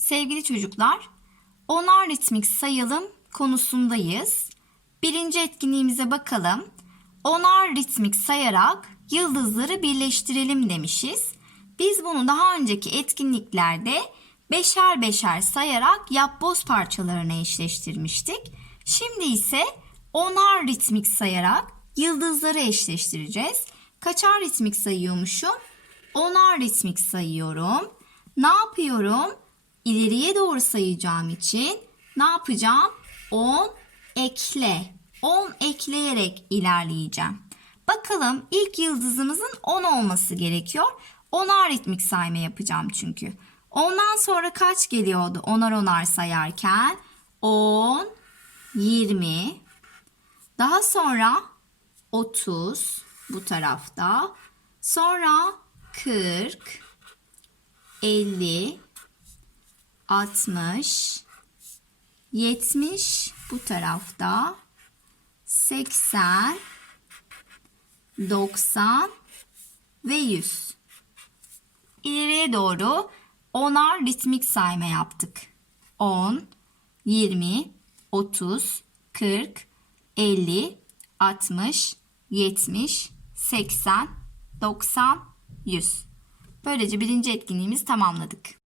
Sevgili çocuklar, onar ritmik sayalım konusundayız. Birinci etkinliğimize bakalım. Onar ritmik sayarak yıldızları birleştirelim demişiz. Biz bunu daha önceki etkinliklerde beşer beşer sayarak yapboz parçalarına eşleştirmiştik. Şimdi ise onar ritmik sayarak yıldızları eşleştireceğiz. Kaçar ritmik sayıyormuşum? Onar ritmik sayıyorum. Ne yapıyorum? İleriye doğru sayacağım için ne yapacağım? 10 ekle. 10 ekleyerek ilerleyeceğim. Bakalım ilk yıldızımızın 10 olması gerekiyor. Onar ritmik sayma yapacağım çünkü. Ondan sonra kaç geliyordu onar onar sayarken? 10, 20, daha sonra 30 bu tarafta. Sonra 40, 50, 60, 70 bu tarafta. 80, 90 ve 100. İleriye doğru onar ritmik sayma yaptık. 10, 20, 30, 40, 50, 60, 70, 80, 90, 100. Böylece birinci etkinliğimizi tamamladık.